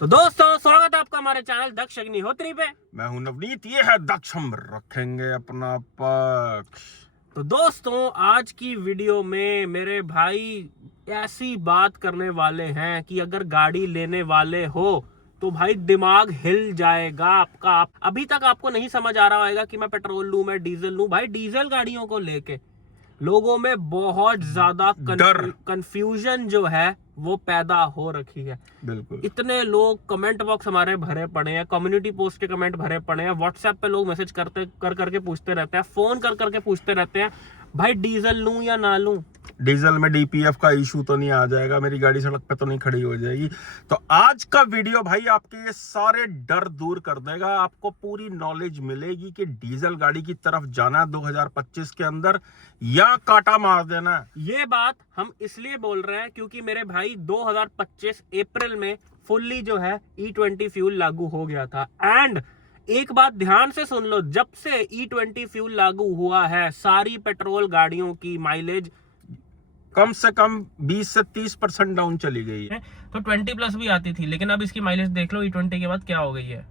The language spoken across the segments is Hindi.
तो दोस्तों स्वागत है आपका हमारे चैनल दक्ष अग्निहोत्री पे। मैं हूं नवनीत, ये है दक्ष, हम रखेंगे अपना पक्ष। तो दोस्तों आज की वीडियो में मेरे भाई ऐसी बात करने वाले हैं कि अगर गाड़ी लेने वाले हो तो भाई दिमाग हिल जाएगा आपका। अभी तक आपको नहीं समझ आ रहा होगा कि मैं पेट्रोल लूं मैं डीजल लूं। भाई डीजल गाड़ियों को लेके लोगों में बहुत ज्यादा कंफ्यूजन जो है वो पैदा हो रखी है। बिल्कुल। इतने लोग कमेंट बॉक्स हमारे भरे पड़े हैं, कम्युनिटी पोस्ट के कमेंट भरे पड़े हैं, व्हाट्सएप पे लोग मैसेज करके पूछते रहते हैं, फोन करके पूछते रहते हैं भाई डीजल लूं या ना लूं। डीजल में डीपीएफ का इशू तो नहीं आ जाएगा, मेरी गाड़ी सड़क पे तो नहीं खड़ी हो जाएगी। तो आज का वीडियो भाई आपके ये सारे डर दूर कर देगा। आपको पूरी नॉलेज मिलेगी कि डीजल गाड़ी की तरफ जाना 2025 के अंदर या काटा मार देना। ये बात हम इसलिए बोल रहे हैं क्योंकि मेरे भाई 2025 अप्रैल में फुल्ली जो है E20 फ्यूल लागू हो गया था। एंड एक बात ध्यान से सुन लो, जब से E20 फ्यूल लागू हुआ है सारी पेट्रोल गाड़ियों की माइलेज कम से कम 20 से 30% डाउन चली गई है। तो 20 प्लस भी आती थी, लेकिन अब इसकी माइलेज देख लो E20 के बाद क्या हो गई है।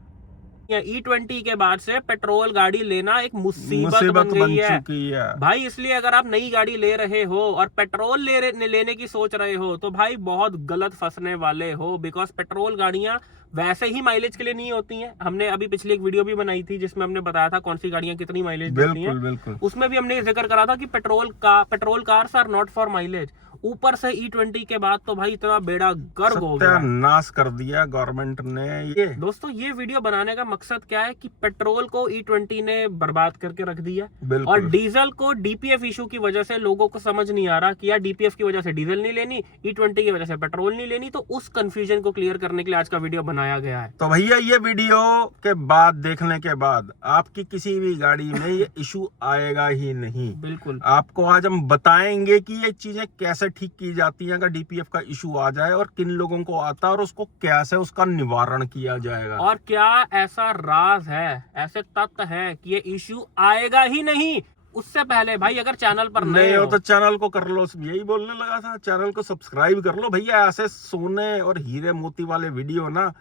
E20 के बाद से पेट्रोल गाड़ी लेना एक मुसीबत बन चुकी है भाई। इसलिए अगर आप नई गाड़ी ले रहे हो और पेट्रोल लेने की सोच रहे हो तो भाई बहुत गलत फंसने वाले हो। बिकॉज पेट्रोल गाड़ियां वैसे ही माइलेज के लिए नहीं होती हैं। हमने अभी पिछली एक वीडियो भी बनाई थी जिसमें हमने बताया था कौन सी गाड़ियां कितनी माइलेज देती हैं। बिल्कुल। उसमें भी हमने जिक्र करा था कि petrol cars are not for mileage. ऊपर से E20 के बाद तो भाई इतना बेड़ा गर्क हो गया, नाश कर दिया गवर्नमेंट ने। ये दोस्तों ये वीडियो बनाने का मकसद क्या है कि पेट्रोल को E20 ने बर्बाद करके रख दिया और डीजल को डीपीएफ इशू की वजह से लोगों को समझ नहीं आ रहा कि यार डीपीएफ की वजह से डीजल नहीं लेनी, E20 की वजह से पेट्रोल नहीं लेनी। तो उस कंफ्यूजन को क्लियर करने के लिए आज का वीडियो बनाया गया है। तो भैया ये वीडियो के बाद देखने के बाद आपकी किसी भी गाड़ी में ये इशू आएगा ही नहीं। बिल्कुल। आपको आज हम बताएंगे कि ये चीजें कैसे ठीक की जाती हैं अगर डीपीएफ का इशू आ जाए, और किन लोगों को आता है और उसको कैसे उसका निवारण किया जाएगा, और क्या ऐसा राज है, ऐसे तथ्य है कि ये इशू आएगा ही नहीं। उससे पहले भाई अगर चैनल पर नए हो तो चैनल को कर लो, यही बोलने लगा था, चैनल को सब्सक्राइब कर लो भैया। ऐसे सोने और हीरे मोती वाले वीडियो ना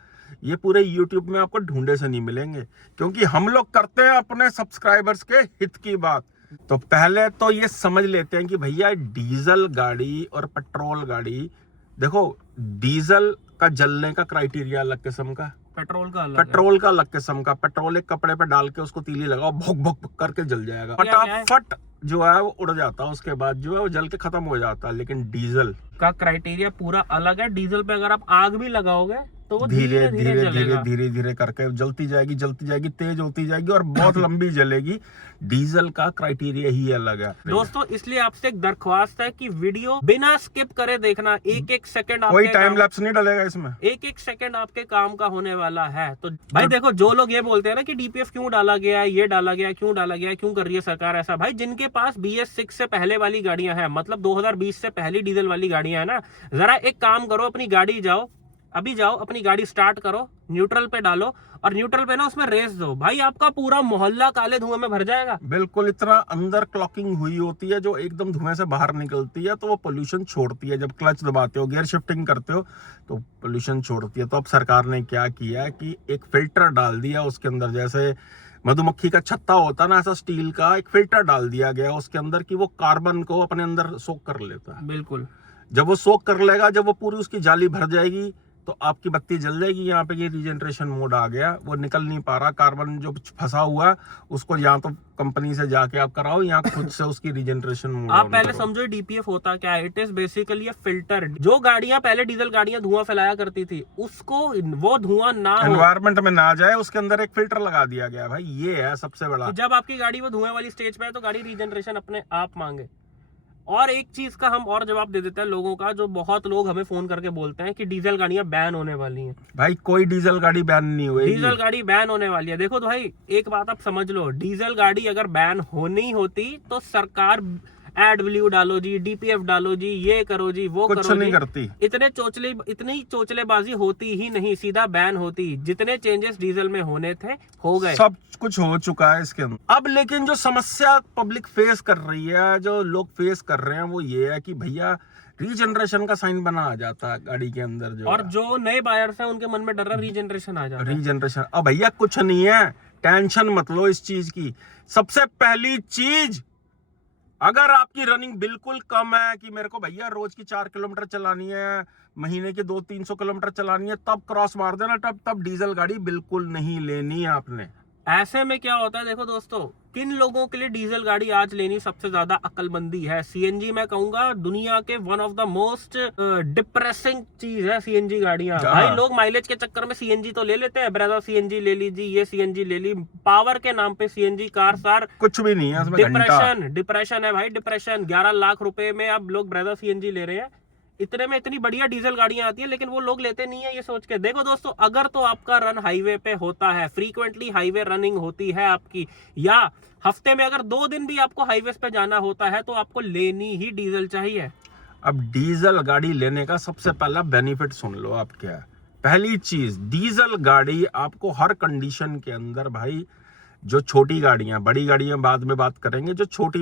ये पूरे YouTube में आपको ढूंढे से नहीं मिलेंगे, क्योंकि हम लोग करते हैं अपने सब्सक्राइबर्स के हित की बात। तो पहले तो ये समझ लेते हैं कि भैया डीजल गाड़ी और पेट्रोल गाड़ी, देखो डीजल का जलने का क्राइटेरिया अलग किस्म का, पेट्रोल का अलग किस्म का। पेट्रोल एक कपड़े पे डाल के उसको तीली लगाओ, भुक भुक करके जल जाएगा, फटाफट जो है वो उड़ जाता है, उसके बाद जो है वो जल के खत्म हो जाता है। लेकिन डीजल का क्राइटेरिया पूरा अलग है। डीजल पे अगर आप आग भी लगाओगे तो वो धीरे धीरे करके जलती जाएगी, तेज होती जाएगी और बहुत लंबी जलेगी। डीजल का क्राइटेरिया ही अलग है दोस्तों। इसलिए आपसे एक दरख्वास्त है कि वीडियो बिना स्किप करे देखना, एक सेकंड कोई टाइम लैप्स नहीं डलेगा इसमें, एक सेकंड आपके काम का होने वाला है। तो भाई देखो, जो लोग ये बोलते हैं ना कि डीपीएफ क्यों डाला गया, ये डाला गया, क्यों डाला गया, क्यों कर रही है सरकार ऐसा, भाई जिनके पास BS6 से पहले वाली गाड़ियां हैं, मतलब 2020 से पहली डीजल वाली गाड़ियां है ना, जरा एक काम करो, अपनी गाड़ी अभी जाओ अपनी गाड़ी स्टार्ट करो, न्यूट्रल पे डालो और न्यूट्रल पे ना उसमें रेस दो, भाई आपका पूरा मोहल्ला काले धुएं में भर जाएगा। बिल्कुल। इतना अंदर क्लॉकिंग हुई होती है जो एकदम धुएं से बाहर निकलती है, तो वो पोल्यूशन छोड़ती है। जब क्लच दबाते हो, गियर शिफ्टिंग करते हो तो पोल्यूशन छोड़ती है। तो अब सरकार ने क्या किया कि एक फिल्टर डाल दिया उसके अंदर, जैसे मधुमक्खी का छत्ता होता है ना, ऐसा स्टील का एक फिल्टर डाल दिया गया उसके अंदर कि वो कार्बन को अपने अंदर सोक कर लेता है। बिल्कुल। जब वो सोक कर लेगा, जब वो पूरी उसकी जाली भर जाएगी तो आपकी बत्ती जल जाएगी। यहाँ पे ये रीजनरेशन मोड आ गया, वो निकल नहीं पा रहा, कार्बन जो फंसा हुआ है उसको यहाँ तो कंपनी से जाके आप कराओ, यहाँ खुद से उसकी रीजनरेशन मोड। आप पहले समझो डीपीएफ होता क्या है। It is basically a filter. जो गाड़ियां पहले डीजल गाड़ियां धुआं फैलाया करती थी, उसको वो धुआं ना एनवायरमेंट में ना जाए, उसके अंदर एक फिल्टर लगा दिया गया। भाई ये है सबसे बड़ा। तो जब आपकी गाड़ी वो धुएं वाली स्टेज पे है तो गाड़ी रीजनरेशन अपने आप मांगे। और एक चीज का हम और जवाब दे देते हैं लोगों का, जो बहुत लोग हमें फोन करके बोलते हैं कि डीजल गाड़ियां बैन होने वाली हैं। भाई कोई डीजल गाड़ी बैन नहीं हुई, डीजल गाड़ी बैन होने वाली है। देखो तो भाई एक बात आप समझ लो, डीजल गाड़ी अगर बैन होनी होती तो सरकार AdBlue डालो जी, डीपीएफ डालो जी, ये करो जी, वो कुछ करो नहीं जी, करती। इतनी चोचलेबाजी होती ही नहीं, सीधा बैन होती। जितने चेंजेस डीजल में होने थे हो गए, सब कुछ हो चुका है इसके अंदर। अब लेकिन जो समस्या पब्लिक फेस कर रही है, जो लोग फेस कर रहे हैं, वो ये है कि भैया रीजनरेशन का साइन बना आ जाता है गाड़ी के अंदर जो और जो नए बायर्स हैं उनके मन में डर रहा रीजनरेशन आ जाता है। रीजनरेशन, अब भैया कुछ नहीं है, टेंशन मत लो इस चीज की। सबसे पहली चीज, अगर आपकी रनिंग बिल्कुल कम है कि मेरे को भैया रोज की 4 किलोमीटर चलानी है, महीने की 200-300 किलोमीटर चलानी है, तब क्रॉस मार देना, तब डीजल गाड़ी बिल्कुल नहीं लेनी है आपने। ऐसे में क्या होता है, देखो दोस्तों, किन लोगों के लिए डीजल गाड़ी आज लेनी सबसे ज्यादा अक्लमंदी है। सीएनजी मैं कहूंगा दुनिया के one of the most depressing चीज है सीएनजी गाड़ियां। भाई लोग माइलेज के चक्कर में सीएनजी तो ले लेते हैं, ब्रेजा सीएनजी ले लीजिए, ये सीएनजी ले ली, पावर के नाम पे सीएनजी कार सार कुछ भी नहीं है, डिप्रेशन है भाई, डिप्रेशन। 11 लाख रुपए में अब लोग ब्रेजा सीएनजी ले रहे हैं, इतने में इतनी बढ़िया डीजल गाड़ियां आती हैं, लेकिन वो लोग लेते नहीं है ये सोच के। देखो दोस्तों, अगर तो आपका रन हाईवे पे होता है, फ्रीक्वेंटली हाईवे रनिंग होती है आपकी, या हफ्ते में अगर 2 दिन भी आपको हाईवे पे जाना होता है, तो आपको लेनी ही डीजल चाहिए। अब डीजल गाड़ी लेने का सबसे पहला बेनिफिट सुन लो आप क्या है। पहली चीज, डीजल गाड़ी आपको हर कंडीशन के अंदर भाई, जो छोटी गाड़ियां, बड़ी गाड़ियां बाद में बात करेंगे, जो छोटी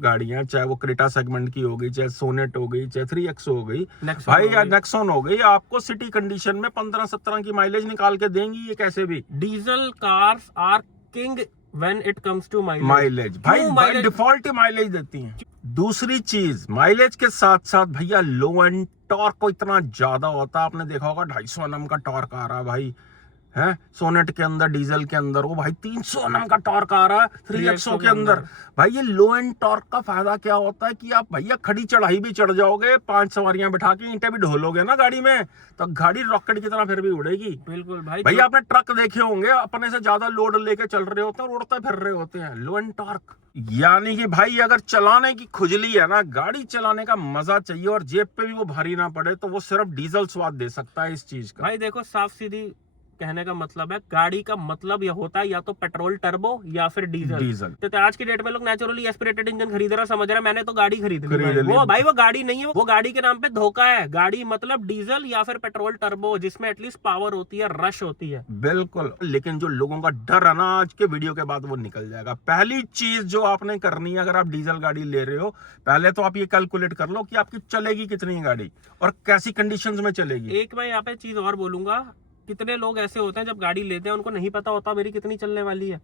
गाड़ियां, चाहे वो क्रेटा सेगमेंट की हो गई, चाहे सोनेट हो गई, चाहे 3XO हो गई भाई, या नेक्सॉन हो गई, आपको सिटी कंडीशन में 15-17 की माइलेज निकाल के देंगी ये कैसे भी। Diesel cars are king when it comes to mileage भाई डिफॉल्ट ही माइलेज देती हैं। दूसरी चीज, माइलेज के साथ साथ भैया लो एंड टॉर्क को इतना ज्यादा होता है, आपने देखा होगा 250 NM का टॉर्क आ रहा है भाई, है सोनेट के अंदर, डीजल के अंदर वो भाई 300 NM का टॉर्क आ रहा है 3XO के अंदर। भाई ये लो एंड टॉर्क का फायदा क्या होता है कि आप भैया खड़ी चढ़ाई भी चढ़ जाओगे, 5 सवारियां बिठा के ईंटें भी ढोलोगे ना गाड़ी में, तो गाड़ी रॉकेट की तरह फिर भी उड़ेगी। बिल्कुल भाई। भैया आपने ट्रक देखे होंगे, अपने से ज्यादा लोड लेके चल रहे होते हैं और उड़ते फिर रहे होते हैं। लो एंड टॉर्क यानी कि भाई अगर चलाने की खुजली है ना, गाड़ी चलाने का मजा चाहिए और जेब पे भी वो भारी ना पड़े, तो वो सिर्फ डीजल स्वाद दे सकता है इस चीज का। भाई देखो, साफ सीधी कहने का मतलब है, गाड़ी का मतलब यह होता है या तो पेट्रोल टर्बो या फिर डीजल। तो आज की डेट में लोग नेचुरली एस्पिरेटेड इंजन खरीद रहा, समझ रहा मैंने तो गाड़ी खरीद ली। वो भाई वो गाड़ी नहीं है, वो गाड़ी के नाम पे धोखा है। गाड़ी मतलब डीजल या फिर पेट्रोल टर्बो, जिसमें एटलीस्ट पावर होती है, रश होती है। बिल्कुल, लेकिन जो लोगों का डर है ना, आज के वीडियो के बाद वो निकल जाएगा। पहली चीज जो आपने करनी है, अगर आप डीजल गाड़ी ले रहे हो, पहले तो आप ये कैलकुलेट कर लो कि आपकी चलेगी कितनी गाड़ी और कैसी कंडीशंस में चलेगी। एक मैं यहाँ पे चीज और बोलूंगा, कितने लोग ऐसे होते हैं जब गाड़ी लेते हैं उनको नहीं पता होता मेरी कितनी चलने वाली है।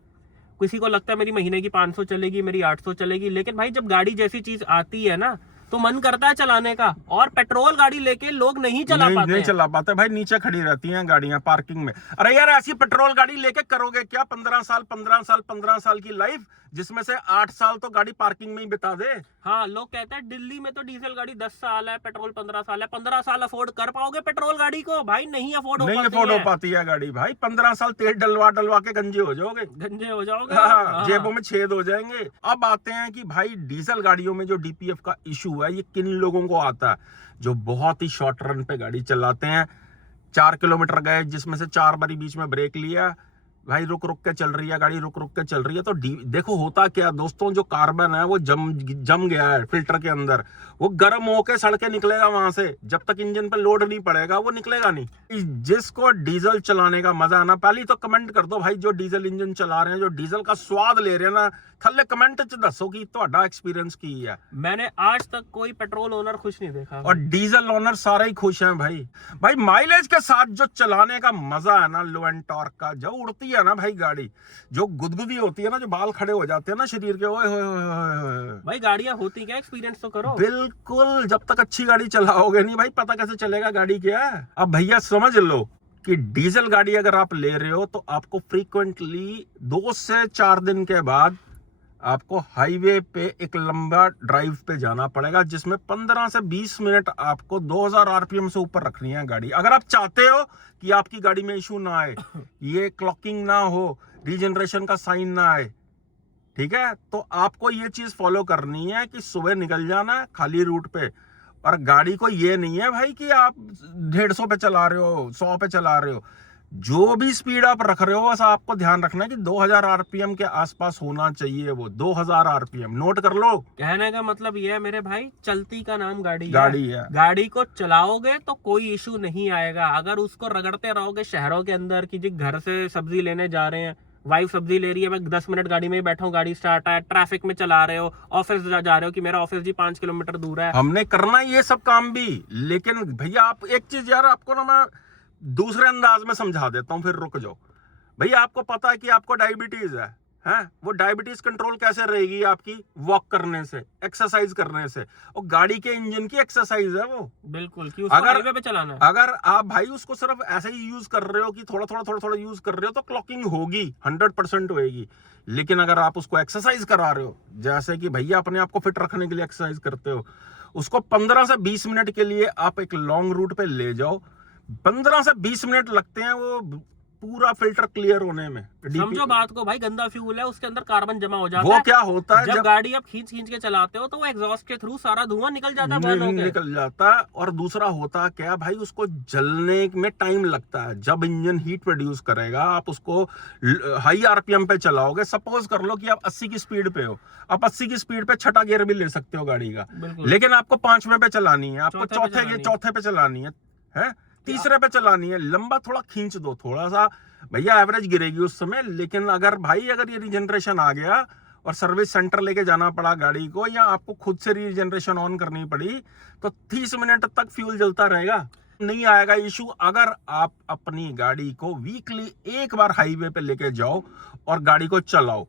किसी को लगता है मेरी महीने की 500 चलेगी, मेरी 800 चलेगी, लेकिन भाई जब गाड़ी जैसी चीज आती है ना, तो मन करता है चलाने का। और पेट्रोल गाड़ी लेके लोग नहीं चला पाते भाई, नीचे खड़ी रहती हैं गाड़ियां पार्किंग में। अरे यार, ऐसी पेट्रोल गाड़ी लेके करोगे क्या? 15 साल की लाइफ, जिसमें से 8 साल तो गाड़ी पार्किंग में ही बिता दे। हाँ, लोग कहते हैं दिल्ली में तो डीजल गाड़ी 10 साल है, पेट्रोल 15 साल है। 15 साल अफोर्ड कर पाओगे पेट्रोल गाड़ी को? भाई नहीं अफोर्ड हो पाती है गाड़ी। भाई 15 साल तेल डलवा के गंजे हो जाओगे। हाँ, जेबों में छेद हो जाएंगे। अब आते हैं कि भाई डीजल गाड़ियों में जो डीपीएफ का इशू है, ये किन लोगों को आता है? जो बहुत ही शॉर्ट रन पे गाड़ी चलाते हैं, 4 किलोमीटर गए, जिसमें से 4 बारी बीच में ब्रेक लिया, भाई रुक के चल रही है गाड़ी, रुक के चल रही है, तो देखो होता क्या दोस्तों, जो कार्बन है वो जम गया है फिल्टर के अंदर, वो गर्म होके सड़के निकलेगा वहां से। जब तक इंजन पे लोड नहीं पड़ेगा वो निकलेगा नहीं। जिसको डीजल चलाने का मजा है ना, पहले तो कमेंट कर दो भाई, जो डीजल इंजन चला रहे हैं, जो डीजल का स्वाद ले रहे हैं ना, थल्ले कमेंट च दसो कि ਤੁਹਾਡਾ एक्सपीरियंस की है। मैंने आज तक कोई पेट्रोल ओनर खुश नहीं देखा और डीजल ओनर सारे ही खुश हैं भाई माइलेज के साथ जो चलाने का मजा है ना, लो एंड टॉर्क का, जो उड़ती है ना भाई गाड़ी, जो गुदगुदी होती है ना, जो बाल खड़े हो जाते हैं ना शरीर के, ओए होए भाई गाड़ियां होती क्या, एक्सपीरियंस तो करो। बिल्कुल, जब तक अच्छी गाड़ी चलाओगे नहीं भाई, पता कैसे चलेगा गाड़ी क्या है। अब भैया समझ लो कि डीजल गाड़ी अगर आप ले रहे हो, तो आपको फ्रीक्वेंटली 2 से 4 दिन के बाद आपको हाईवे पे एक लंबा ड्राइव पे जाना पड़ेगा, जिसमें 15 से 20 मिनट आपको 2000 आरपीएम से ऊपर रखनी है गाड़ी। अगर आप चाहते हो कि आपकी गाड़ी में इशू ना आए, ये क्लॉकिंग ना हो, रीजनरेशन का साइन ना आए, ठीक है, तो आपको ये चीज फॉलो करनी है कि सुबह निकल जाना है खाली रूट पे। और गाड़ी को ये नहीं है भाई कि आप 150 पे चला रहे हो, 100 पे चला रहे हो, जो भी स्पीड आप रख रहे हो, बस आपको ध्यान रखना है कि 2000 आरपीएम के आसपास होना चाहिए। वो 2000 आरपीएम नोट कर लो। कहने का मतलब ये है मेरे भाई, चलती का नाम गाड़ी है। गाड़ी को चलाओगे तो कोई इशू नहीं आएगा। अगर उसको रगड़ते रहोगे शहरों के अंदर कि जी घर से सब्जी लेने जा रहे हैं, वाइफ सब्जी ले रही है, मैं 10 मिनट गाड़ी में ही बैठा हूँ, गाड़ी स्टार्ट है, ट्रैफिक में चला रहे हो, ऑफिस जा रहे हो कि मेरा ऑफिस जी 5 किलोमीटर दूर है। हमने करना ये सब काम भी, लेकिन भैया आप एक चीज यार आपको ना मैं दूसरे अंदाज में समझा देता हूँ, फिर रुक जाओ। भैया आपको पता है कि आपको डायबिटीज है, वो डायबिटीज कंट्रोल कैसे रहेगी आपकी? वॉक करने से, एक्सरसाइज करने से, और गाड़ी के इंजन की एक्सरसाइज है वो। बिल्कुल, कि उसको हाईवे पे चलाना है। अगर आप भाई उसको सिर्फ ऐसे ही यूज कर रहे हो कि थोड़ा थोड़ा यूज कर रहे हो, तो क्लॉकिंग होगी, 100% होगी। लेकिन अगर आप उसको एक्सरसाइज करा रहे हो, जैसे कि भैया अपने आप को फिट रखने के लिए एक्सरसाइज करते हो, उसको 15 से 20 मिनट के लिए आप एक लॉन्ग रूट पे ले जाओ, 15 से 20 मिनट लगते हैं वो पूरा फिल्टर क्लियर होने में। समझो बात को भाई, गंदा फ्यूल है, उसके अंदर कार्बन जमा हो जाता है। वो क्या होता है जब गाड़ी आप खींच के चलाते हो तो वो एग्जॉस्ट के थ्रू सारा धुआं निकल जाता है, निकल जाता है। और दूसरा होता क्या भाई, उसको जलने में टाइम लगता है। जब इंजन हीट प्रोड्यूस करेगा, आप उसको हाई आरपीएम पे चलाओगे, सपोज कर लो कि आप 80 की स्पीड पे हो, आप 80 की स्पीड पे छठा गियर भी ले सकते हो गाड़ी का, लेकिन आपको 5वें पे चलानी है, आपको चौथे पे चलानी है, तीसरे पे चलानी है। लंबा थोड़ा खींच दो, थोड़ा सा भैया एवरेज गिरेगी उस समय। लेकिन अगर ये रीजनरेशन आ गया और सर्विस सेंटर लेके जाना पड़ा गाड़ी को, या आपको खुद से रीजनरेशन ऑन करनी पड़ी, तो 30 मिनट तक फ्यूल जलता रहेगा, नहीं आएगा इशू। अगर आप अपनी गाड़ी को वीकली एक बार हाईवे पे लेके जाओ और गाड़ी को चलाओ,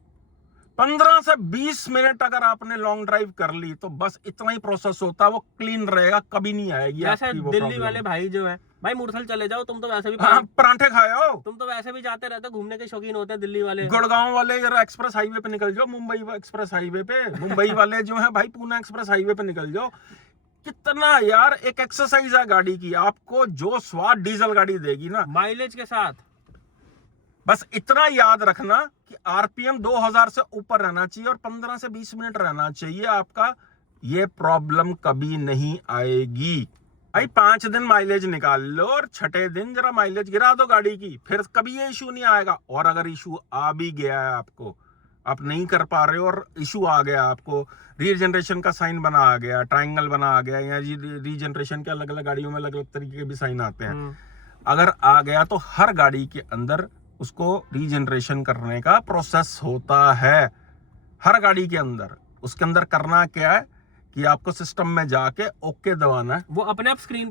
15 से 20 मिनट अगर आपने लॉन्ग ड्राइव कर ली, तो बस इतना ही प्रोसेस होता है, वो क्लीन रहेगा, कभी नहीं आएगी आपकी वो दिल्ली वाले भाई जो है, भाई मुरथल चले जाओ, तुम तो वैसे भी परांठे खाए हो, तुम तो वैसे भी जाते रहते हो, घूमने के शौकीन होते हैं दिल्ली वाले। गुड़गांव वाले जरा एक्सप्रेस हाईवे पे निकल जाओ, मुंबई एक्सप्रेस हाईवे पे, मुंबई वाले जो है भाई पूना एक्सप्रेस हाईवे पे निकल जाओ। कितना यार एक एक्सरसाइज है गाड़ी की, आपको जो स्वाद डीजल गाड़ी देगी ना माइलेज के साथ। बस इतना याद रखना कि आरपीएम 2000 से ऊपर रहना चाहिए और 15 से 20 मिनट रहना चाहिए आपका, ये प्रॉब्लम कभी नहीं आएगी। भाई 5 दिन माइलेज निकाल लो और छठे दिन जरा माइलेज गिरा दो गाड़ी की, फिर कभी ये इशू नहीं आएगा। और अगर इशू आ भी गया है आपको, आप नहीं कर पा रहे हो और इशू आ गया, आपको रीजनरेशन का साइन बना आ गया, ट्रायंगल बना आ गया, या रीजनरेशन के अलग अलग गाड़ियों में अलग अलग तरीके के भी साइन आते हैं, अगर आ गया तो हर गाड़ी के अंदर उसको रीजनरेशन करने का प्रोसेस होता है, हर गाड़ी के अंदर। उसके अंदर करना क्या है कि आपको सिस्टम में जाके ओके दबाना है, वो अपने आप स्क्रीन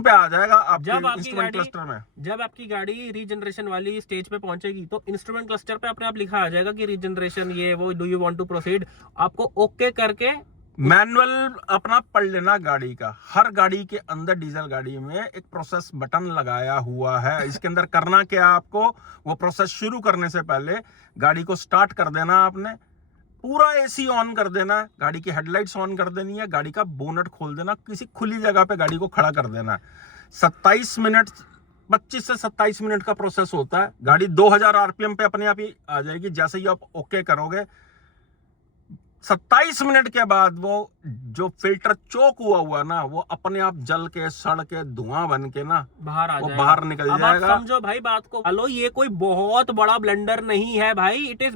पे आ जाएगा जब इंस्ट्रूमेंट क्लस्टर में। जब आपकी गाड़ी रीजनरेशन वाली स्टेज पे पहुंचेगी तो इंस्ट्रूमेंट क्लस्टर पे अपने आप लिखा आ जाएगा कि रीजनरेशन ये वो, do you want to proceed, आपको ओके करके मैनुअल अपना पढ़ लेना गाड़ी का। हर गाड़ी के अंदर, डीजल गाड़ी में एक प्रोसेस बटन लगाया हुआ है। इसके अंदर करना क्या, आपको वो प्रोसेस शुरू करने से पहले गाड़ी को स्टार्ट कर देना, आपने पूरा एसी ऑन कर देना है, गाड़ी की हेडलाइट्स ऑन कर देनी है, गाड़ी का बोनट खोल देना, किसी खुली जगह पे गाड़ी को खड़ा कर देना है। 25 से 27 मिनट का प्रोसेस होता है। गाड़ी 2000 आरपीएम पे अपने आप ही आ जाएगी। जैसे ही आप ओके करोगे, 27 मिनट के बाद वो जो फिल्टर चोक हुआ ना, वो अपने आप जल के सड़ के धुआं बन के ना बाहर आ जाएगा, बाहर निकल जाएगा। समझो भाई बात को, हेलो ये कोई बहुत बड़ा ब्लंडर नहीं है भाई, इट इज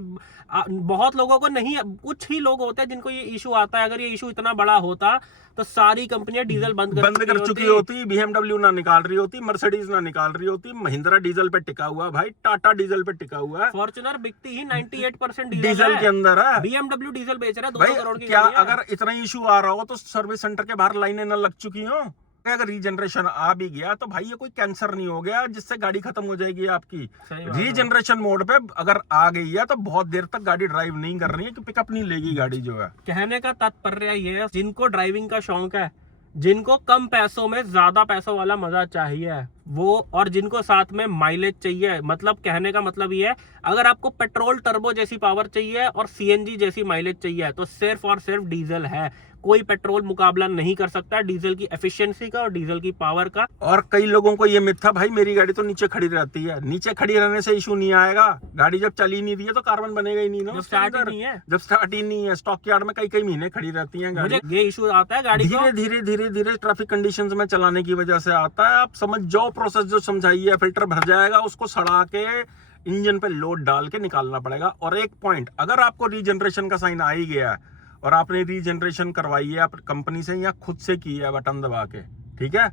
बहुत लोगों को नहीं, कुछ ही लोग होते हैं जिनको ये इशू आता है। अगर ये इशू इतना बड़ा होता तो सारी कंपनियां डीजल बंद कर चुकी होती, बीएमडब्ल्यू ना निकाल रही होती, मर्सिडीज ना निकाल रही होती, महिंद्रा डीजल पे टिका हुआ भाई, टाटा डीजल पे टिका हुआ है, फॉर्च्यूनर बिकती ही 98% डीजल के अंदर है, बीएमडब्ल्यू डीजल बेच रहा है 2 करोड़ की। क्या अगर इतना इशू आ रहा हो तो सर्विस सेंटर के बाहर लाइनें न लग चुकी हो? अगर रीजनरेशन आ भी गया तो भाई ये कोई कैंसर नहीं हो गया जिससे गाड़ी खत्म हो जाएगी आपकी। रीजनरेशन मोड पे अगर आ गई है तो बहुत देर तक गाड़ी ड्राइव नहीं करनी है, कि पिकअप नहीं लेगी गाड़ी जो है। कहने का तात्पर्य ये है, जिनको ड्राइविंग का शौक है, जिनको कम पैसों में ज्यादा पैसों वाला मजा चाहिए वो, और जिनको साथ में माइलेज चाहिए, मतलब कहने का मतलब ये है, अगर आपको पेट्रोल टर्बो जैसी पावर चाहिए और सीएनजी जैसी माइलेज चाहिए तो सिर्फ और सिर्फ डीजल है। कोई पेट्रोल मुकाबला नहीं कर सकता डीजल की एफिशिएंसी का और डीजल की पावर का। और कई लोगों को ये मिथ था, भाई मेरी गाड़ी तो नीचे खड़ी रहती है, नीचे खड़ी रहने से इशू नहीं आएगा, गाड़ी जब चली नहीं रही है तो कार्बन बनेगा ही नहीं ना, जब स्टार्ट ही नहीं है, स्टॉक यार्ड में कई महीने खड़ी रहती है गाड़ी। ये इशू आता है गाड़ी धीरे ट्रैफिक कंडीशंस में चलाने की वजह से आता है। आप समझ जाओ प्रोसेस जो समझाई है, फिल्टर भर जाएगा, उसको सड़ा के इंजन पे लोड डाल के निकालना पड़ेगा। और एक पॉइंट, अगर आपको रीजनरेशन का साइन आ ही गया है और आपने रीजनरेशन करवाई है कंपनी से या खुद से की है बटन दबा के, ठीक है,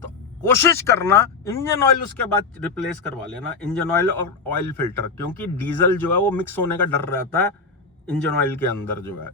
तो कोशिश करना इंजन ऑयल उसके बाद रिप्लेस करवा लेना, इंजन ऑयल और ऑयल फिल्टर, क्योंकि डीजल जो है वो मिक्स होने का डर रहता है इंजन ऑयल के अंदर जो है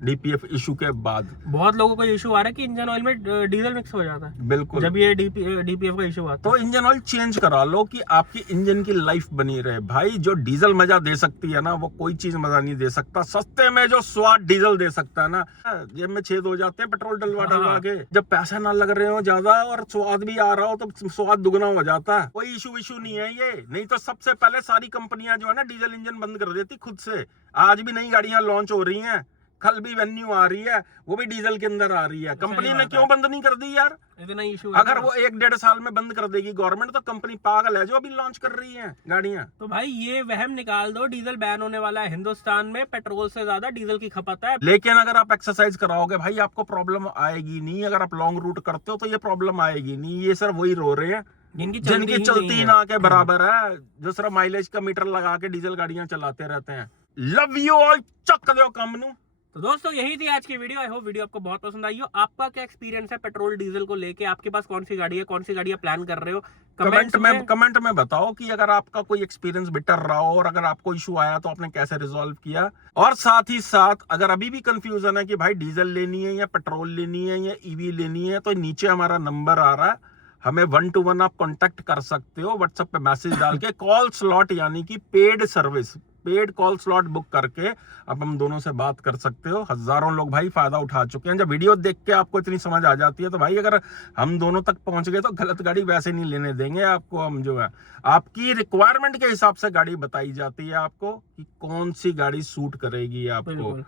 डीपीएफ इशू के बाद। बहुत लोगों को इशू आ रहा है कि इंजन ऑयल में डीजल मिक्स हो जाता है। बिल्कुल, जब ये डीपीएफ का इशू आता है तो इंजन ऑयल चेंज करा लो कि आपकी इंजन की लाइफ बनी रहे। भाई जो डीजल मजा दे सकती है ना, वो कोई चीज मजा नहीं दे सकता। सस्ते में जो स्वाद डीजल दे सकता है ना, जेब में छेद हो जाते हैं पेट्रोल डलवा के। जब पैसा ना लग रहे हो ज्यादा और स्वाद भी आ रहा हो तो स्वाद दुगना हो जाता है। कोई इशू नहीं है ये। नहीं तो सबसे पहले सारी कंपनियां जो है ना डीजल इंजन बंद कर देती खुद से। आज भी नई गाड़ियां लॉन्च हो रही हैं, कल भी वेन्यू आ रही है, वो भी डीजल के अंदर आ रही है। कंपनी ने क्यों बंद नहीं कर दी यार? इतना इशू अगर वो 1-1.5 साल में बंद कर देगी गवर्नमेंट तो कंपनी पागल है जो अभी लॉन्च कर रही है गाड़ियां। तो भाई ये वहम निकाल दो, डीजल बैन होने वाला है। हिंदुस्तान में पेट्रोल से ज्यादा डीजल की खपत है। लेकिन अगर आप एक्सरसाइज कराओगे भाई आपको प्रॉब्लम आएगी नहीं। अगर आप लॉन्ग रूट करते हो तो ये प्रॉब्लम आएगी नहीं। ये सिर्फ वही रो रहे हैं जिनकी चलती ना के बराबर है, जो सिर्फ माइलेज का मीटर लगा के डीजल गाड़ियां चलाते रहते हैं। लव यू ऑल, चक दो कमनू। तो दोस्तों यही थी आज की वीडियो। आई होप वीडियो आपको बहुत पसंद आई हो। आपका क्या एक्सपीरियंस है पेट्रोल डीजल को लेके? आपके पास कौन सी गाड़ी है, कौन सी गाड़ी प्लान कर रहे हो? कमेंट में बताओ कि अगर आपका कोई एक्सपीरियंस बेटर रहा हो और अगर आपको इशू आया तो आपने कैसे रिजॉल्व किया। और साथ ही साथ अगर अभी भी कंफ्यूजन है कि भाई डीजल लेनी है या पेट्रोल लेनी है या ईवी लेनी है, तो नीचे हमारा नंबर आ रहा है, हमें 1-to-1 आप कांटेक्ट कर सकते हो। व्हाट्सएप पे मैसेज डाल के कॉल स्लॉट यानी कि paid service, paid call slot book करके अब हम दोनों से बात कर सकते हो। हजारों लोग भाई फायदा उठा चुके हैं। जब वीडियो देख के आपको इतनी समझ आ जाती है तो भाई अगर हम दोनों तक पहुंच गए तो गलत गाड़ी वैसे नहीं लेने देंगे आपको। हम जो है आपकी रिक्वायरमेंट के हिसाब से गाड़ी बताई जाती है आपको कि कौन सी गाड़ी सूट करेगी आपको।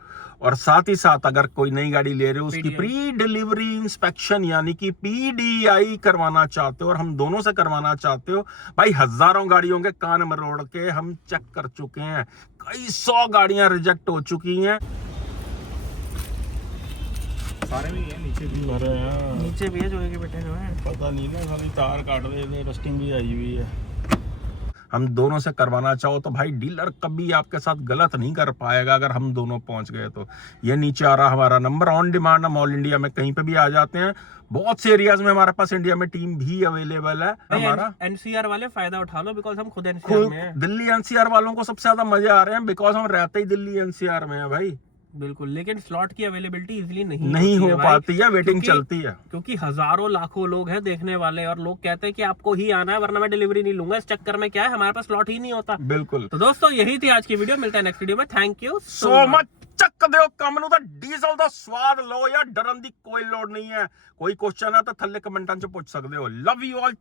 और साथ ही साथ अगर कोई नई गाड़ी ले रहे हो उसकी प्री डिलीवरी इंस्पेक्शन यानी कि PDI करवाना चाहते हो और हम दोनों से करवाना चाहते हो, भाई हजारों गाड़ियों के कान मरोड़ के हम चेक कर चुके हैं। कई 100 गाड़ियां रिजेक्ट हो चुकी हैं। सारे में है, नीचे भी भरे हैं, नीचे भी है जो है बैठे हुए हैं। पता नहीं ना, खाली तार काट रहे थे, रस्टिंग भी आई हुई है। हम दोनों से करवाना चाहो तो भाई डीलर कभी आपके साथ गलत नहीं कर पाएगा अगर हम दोनों पहुंच गए तो। ये नीचे आ रहा हमारा नंबर। ऑन डिमांड हम ऑल इंडिया में कहीं पे भी आ जाते हैं। बहुत से एरियाज में हमारे पास इंडिया में टीम भी अवेलेबल है। हमारा NCR वाले फायदा उठा लो, बिकॉज हम खुद NCR में हैं। दिल्ली NCR वालों को सबसे ज्यादा मजे आ रहे हैं बिकॉज हम रहते ही दिल्ली NCR में है भाई। बिल्कुल, लेकिन स्लॉट की अवेलेबिलिटी इजीली नहीं हो पाती है, वेटिंग चलती है, क्योंकि हजारों लाखों लोग हैं देखने वाले और लोग कहते हैं कि आपको ही आना है वरना मैं डिलीवरी नहीं लूंगा। इस चक्कर में क्या है हमारे पास स्लॉट ही नहीं होता। बिल्कुल। तो दोस्तों यही थी आज की वीडियो, मिलता है नेक्स्ट वीडियो में। Thank you so much. ਚੱਕ ਦਿਓ ਕੰਮ ਨੂੰ ਤਾਂ ਡੀਜ਼ਲ ਦਾ ਸਵਾਦ ਲਓ ਯਾਰ, ਡਰਨ ਦੀ ਕੋਈ ਲੋੜ ਨਹੀਂ ਹੈ। ਕੋਈ ਕੁਐਸਚਨ ਹੈ ਤਾਂ ਥੱਲੇ ਕਮੈਂਟਾਂ 'ਚ ਪੁੱਛ ਸਕਦੇ ਹੋ। Love you all.